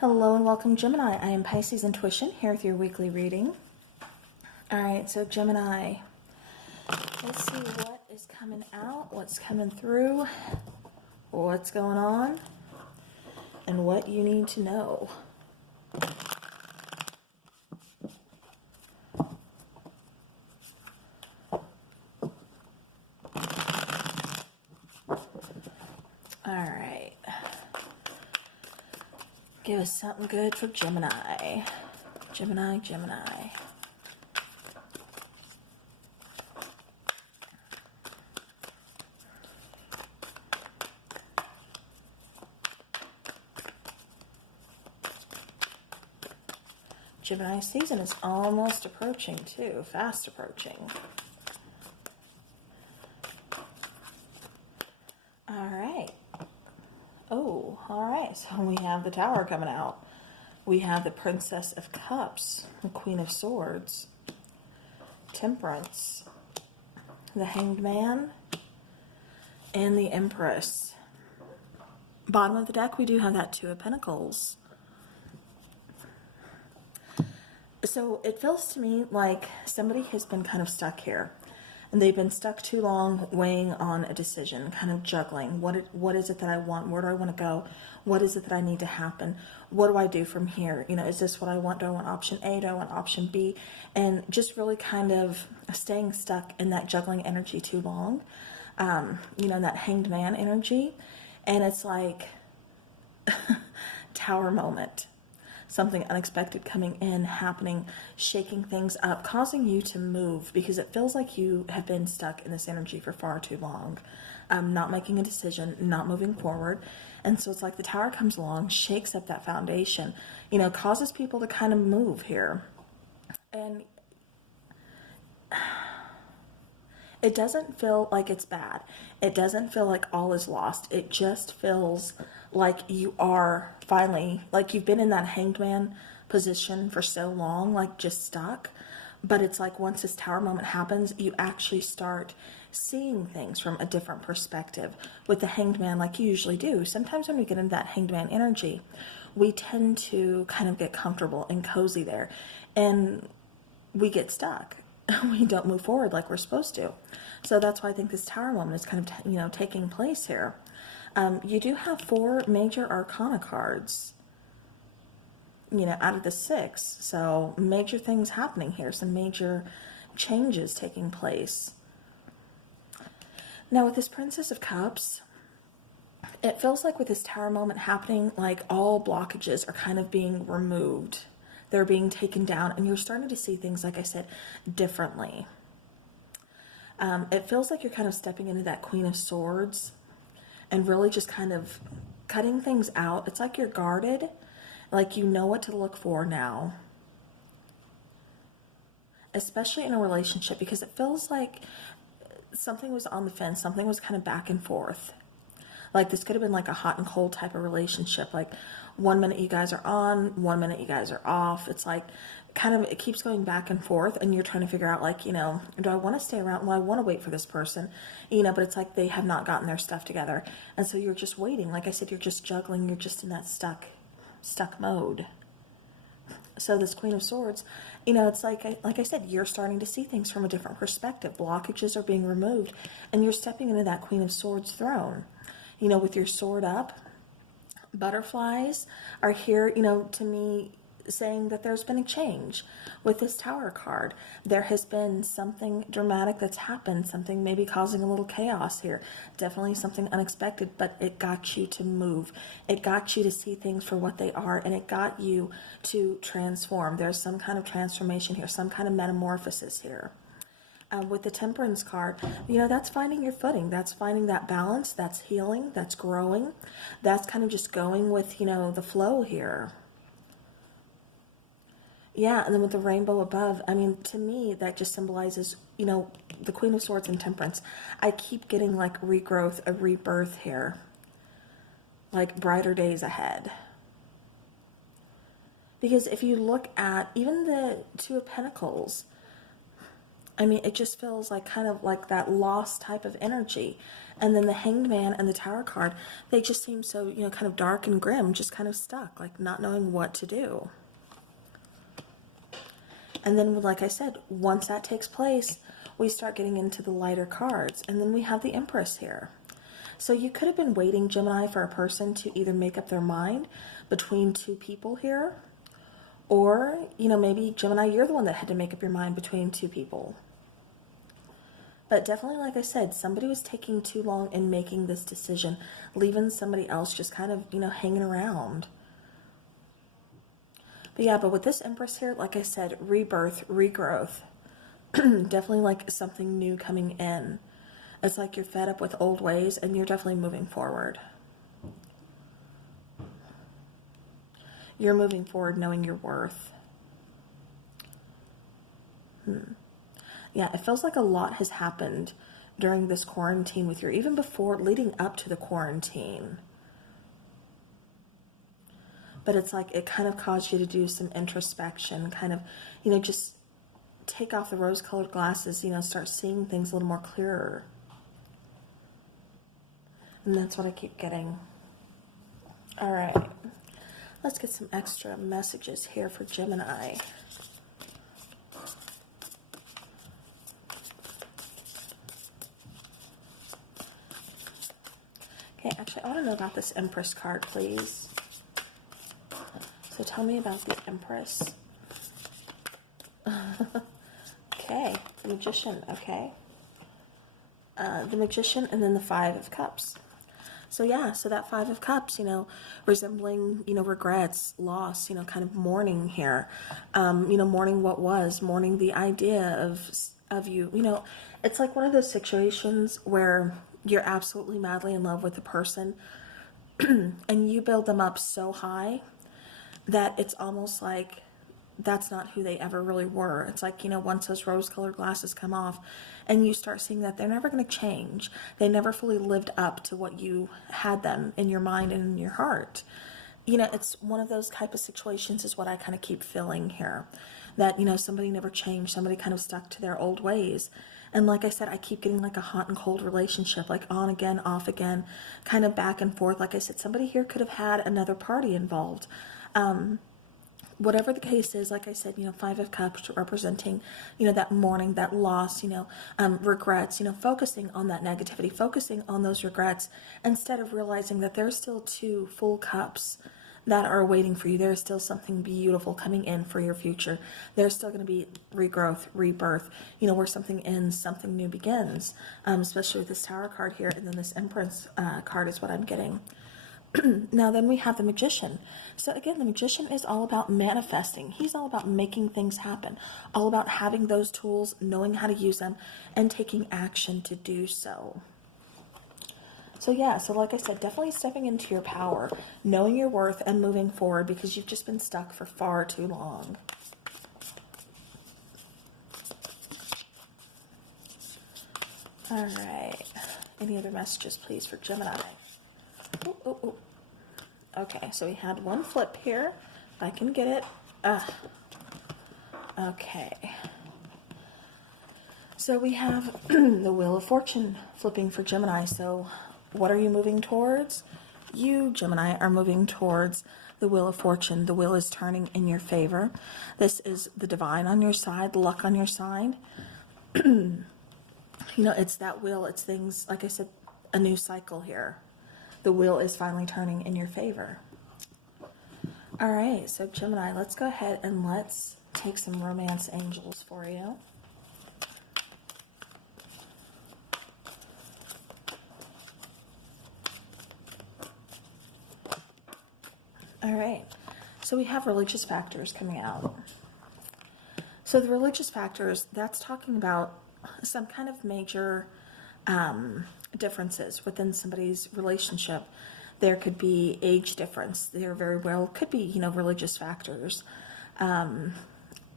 Hello and welcome, Gemini. I am Piscesintuition here with your weekly reading. All right, so Gemini, let's see what is coming out, what's coming through, what's going on, and what you need to know. All right. Give us something good for Gemini. Gemini. Gemini season is almost approaching too, fast approaching. All right. Oh, all right. So we have the Tower coming out. We have the Princess of Cups, the Queen of Swords, Temperance, the Hanged Man, and the Empress. Bottom of the deck, we do have that Two of Pentacles. So it feels to me like somebody has been kind of stuck here. And they've been stuck too long weighing on a decision, kind of juggling. What is it that I want? Where do I want to go? What is it that I need to happen? What do I do from here? You know, is this what I want? Do I want option A? Do I want option B? And just really kind of staying stuck in that juggling energy too long. You know, that Hanged Man energy. And it's like Tower moment. Something unexpected coming in, happening, shaking things up, causing you to move, because it feels like you have been stuck in this energy for far too long, not making a decision, not moving forward. And so it's like the Tower comes along, shakes up that foundation, you know, causes people to kind of move here. And it doesn't feel like it's bad. It doesn't feel like all is lost. It just feels like you are finally, like you've been in that Hanged Man position for so long, like just stuck. But it's like once this Tower moment happens, you actually start seeing things from a different perspective with the Hanged Man, like you usually do. Sometimes when we get into that Hanged Man energy, we tend to kind of get comfortable and cozy there, and we get stuck. We don't move forward like we're supposed to. So that's why I think this Tower moment is kind of, taking place here. You do have 4 major arcana cards, out of the 6. So major things happening here, some major changes taking place. Now with this Princess of Cups, it feels like with this Tower moment happening, like all blockages are kind of being removed. They're being taken down, and you're starting to see things, like I said, differently. It feels like you're kind of stepping into that Queen of Swords and really just kind of cutting things out. It's like you're guarded, like you know what to look for now. Especially in a relationship, because it feels like something was on the fence, something was kind of back and forth. Like this could have been like a hot and cold type of relationship. Like 1 minute you guys are on, 1 minute you guys are off. It's like kind of, it keeps going back and forth, and you're trying to figure out like, do I want to stay around? Well, I want to wait for this person, but it's like they have not gotten their stuff together. And so you're just waiting. Like I said, you're just juggling. You're just in that stuck mode. So this Queen of Swords, it's like I said, you're starting to see things from a different perspective. Blockages are being removed, and you're stepping into that Queen of Swords throne. With your sword up. Butterflies are here, to me, saying that there's been a change. With this Tower card, there has been something dramatic that's happened, something maybe causing a little chaos here. Definitely something unexpected, but it got you to move. It got you to see things for what they are, and it got you to transform. There's some kind of transformation here, some kind of metamorphosis here. With the Temperance card, that's finding your footing. That's finding that balance. That's healing. That's growing. That's kind of just going with, the flow here. Yeah, and then with the rainbow above, to me, that just symbolizes, the Queen of Swords and Temperance. I keep getting like regrowth, a rebirth here. Like brighter days ahead. Because if you look at even the Two of Pentacles, I mean, it just feels like kind of like that lost type of energy. And then the Hanged Man and the Tower card, they just seem so, you know, kind of dark and grim, just kind of stuck, like not knowing what to do. And then, like I said, once that takes place, we start getting into the lighter cards. And then we have the Empress here. So you could have been waiting, Gemini, for a person to either make up their mind between two people here. Or, you know, maybe, Gemini, you're the one that had to make up your mind between two people. But definitely, like I said, somebody was taking too long in making this decision, leaving somebody else just kind of, you know, hanging around. But yeah, but with this Empress here, like I said, rebirth, regrowth. Definitely like something new coming in. It's like you're fed up with old ways and you're definitely moving forward. You're moving forward knowing your worth. Yeah, it feels like a lot has happened during this quarantine with you, even before, leading up to the quarantine. But it's like it kind of caused you to do some introspection, kind of, you know, just take off the rose-colored glasses, you know, start seeing things a little more clearer. And that's what I keep getting. All right. Let's get some extra messages here for Gemini. Okay, actually, I want to know about this Empress card, please. So tell me about the Empress. Okay, the Magician, okay. The Magician and then the Five of Cups. So yeah, so that Five of Cups, you know, resembling, you know, regrets, loss, you know, kind of mourning here. You know, mourning what was, mourning the idea of you. You know, it's like one of those situations where you're absolutely madly in love with a person and you build them up so high that it's almost like that's not who they ever really were. It's like, you know, once those rose-colored glasses come off and you start seeing that they're never going to change. They never fully lived up to what you had them in your mind and in your heart. You know, it's one of those type of situations is what I kind of keep feeling here. That, you know, somebody never changed. Somebody kind of stuck to their old ways. And like I said, I keep getting like a hot and cold relationship, like on again, off again, kind of back and forth. Like I said, somebody here could have had another party involved. Whatever the case is, like I said, you know, Five of Cups representing, you know, that mourning, that loss, you know, regrets, you know, focusing on that negativity, focusing on those regrets, instead of realizing that there's still two full cups that are waiting for you. There's still something beautiful coming in for your future. There's still going to be regrowth, rebirth, you know, where something ends, something new begins, especially with this Tower card here, and then this Empress card is what I'm getting. Now then we have the Magician. So again, the Magician is all about manifesting. He's all about making things happen, all about having those tools, knowing how to use them, and taking action to do so. So yeah, so like I said, definitely stepping into your power, knowing your worth, and moving forward because you've just been stuck for far too long. All right. Any other messages, please, for Gemini? Ooh, ooh, ooh. Okay, so we had one flip here. If I can get it. Okay. So we have the Wheel of Fortune flipping for Gemini. So what are you moving towards? You, Gemini, are moving towards the Wheel of Fortune. The wheel is turning in your favor. This is the divine on your side, luck on your side. You know, it's that wheel. It's things, like I said, a new cycle here. The wheel is finally turning in your favor. All right, so Gemini, let's go ahead and let's take some romance angels for you. All right, so we have religious factors coming out. So the religious factors, that's talking about some kind of major differences within somebody's relationship. There could be age difference. There very well could be, you know, religious factors, different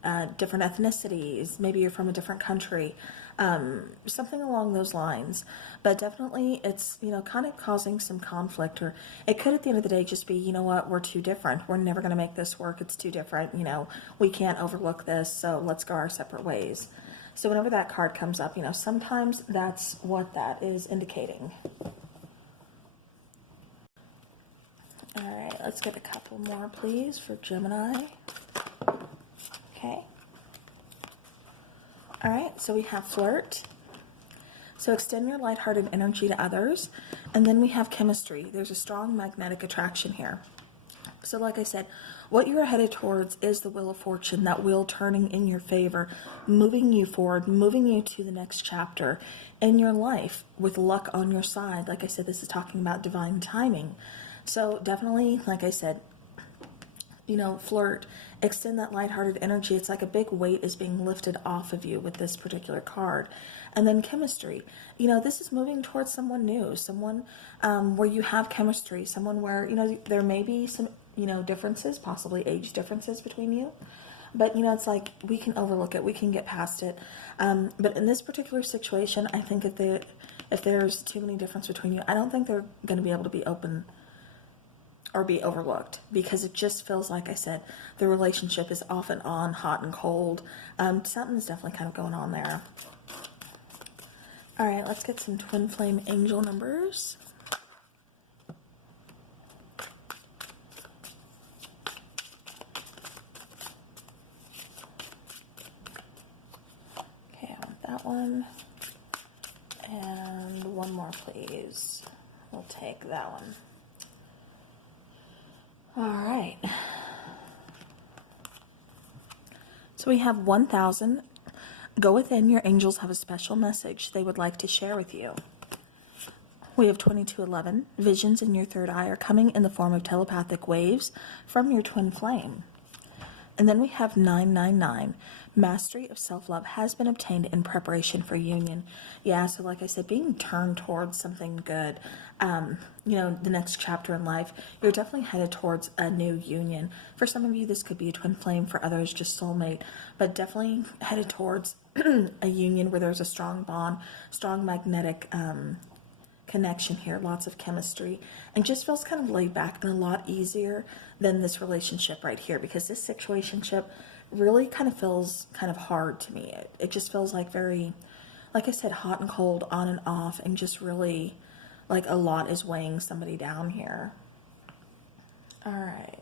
ethnicities. Maybe you're from a different country, something along those lines. But definitely it's, you know, kind of causing some conflict, or it could at the end of the day just be, you know what, we're too different. We're never going to make this work. It's too different. You know, we can't overlook this. So let's go our separate ways. So whenever that card comes up, you know, sometimes that's what that is indicating. All right, let's get a couple more, please, for Gemini. Okay. All right, so we have flirt. So extend your lighthearted energy to others. And then we have chemistry. There's a strong magnetic attraction here. So like I said, what you're headed towards is the wheel of fortune, that wheel turning in your favor, moving you forward, moving you to the next chapter in your life with luck on your side. Like I said, this is talking about divine timing. So definitely, like I said, you know, flirt, extend that lighthearted energy. It's like a big weight is being lifted off of you with this particular card. And then chemistry, you know, this is moving towards someone new, someone where you have chemistry, someone where, you know, there may be some, you know, differences, possibly age differences between you. But, you know, it's like we can overlook it. We can get past it. But in this particular situation, I think if there's too many differences between you, I don't think they're going to be able to be open or be overlooked, because it just feels like I said, the relationship is off and on, hot and cold. Something's definitely kind of going on there. All right, let's get some twin flame angel numbers. Okay, I want that one. And one more, please. We'll take that one. All right. So we have 1,000. Go within. Your angels have a special message they would like to share with you. We have 2211. Visions in your third eye are coming in the form of telepathic waves from your twin flame. And then we have 999. Mastery of self-love has been obtained in preparation for union. Yeah, so like I said, being turned towards something good, you know, the next chapter in life, you're definitely headed towards a new union. For some of you, this could be a twin flame. For others, just soulmate. But definitely headed towards a union where there's a strong bond, strong magnetic connection here, lots of chemistry, and just feels kind of laid back and a lot easier than this relationship right here, because this situationship really kind of feels kind of hard to me. It just feels like very, like I said, hot and cold, on and off, and just really like a lot is weighing somebody down here. All right,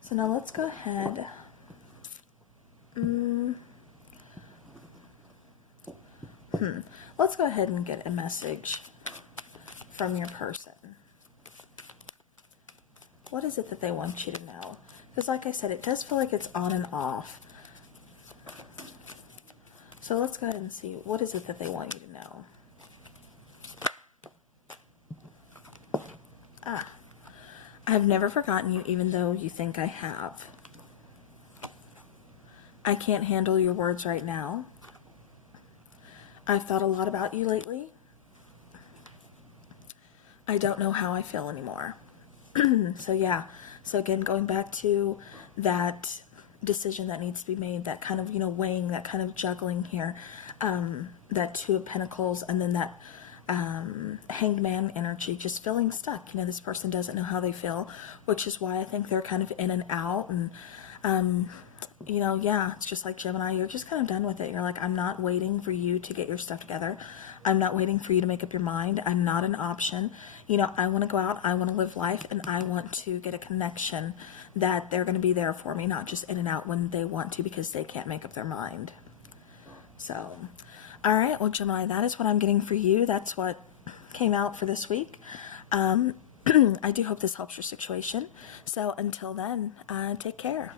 so now let's go ahead. Let's go ahead and get a message from your person. What is it that they want you to know? Because like I said, it does feel like it's on and off. So let's go ahead and see, what is it that they want you to know? I've never forgotten you, even though you think I have. I can't handle your words right now. I've thought a lot about you lately. I don't know how I feel anymore. So yeah, so again, going back to that decision that needs to be made, that kind of, you know, weighing, that kind of juggling here, that Two of Pentacles, and then that Hanged Man energy, just feeling stuck. You know, this person doesn't know how they feel, which is why I think they're kind of in and out. And you know, yeah, it's just like Gemini, you're just kind of done with it. You're like, I'm not waiting for you to get your stuff together. I'm not waiting for you to make up your mind. I'm not an option. You know, I want to go out, I want to live life, and I want to get a connection that they're going to be there for me, not just in and out when they want to because they can't make up their mind. So, all right, well, Gemini, that is what I'm getting for you. That's what came out for this week. I do hope this helps your situation. So until then, take care.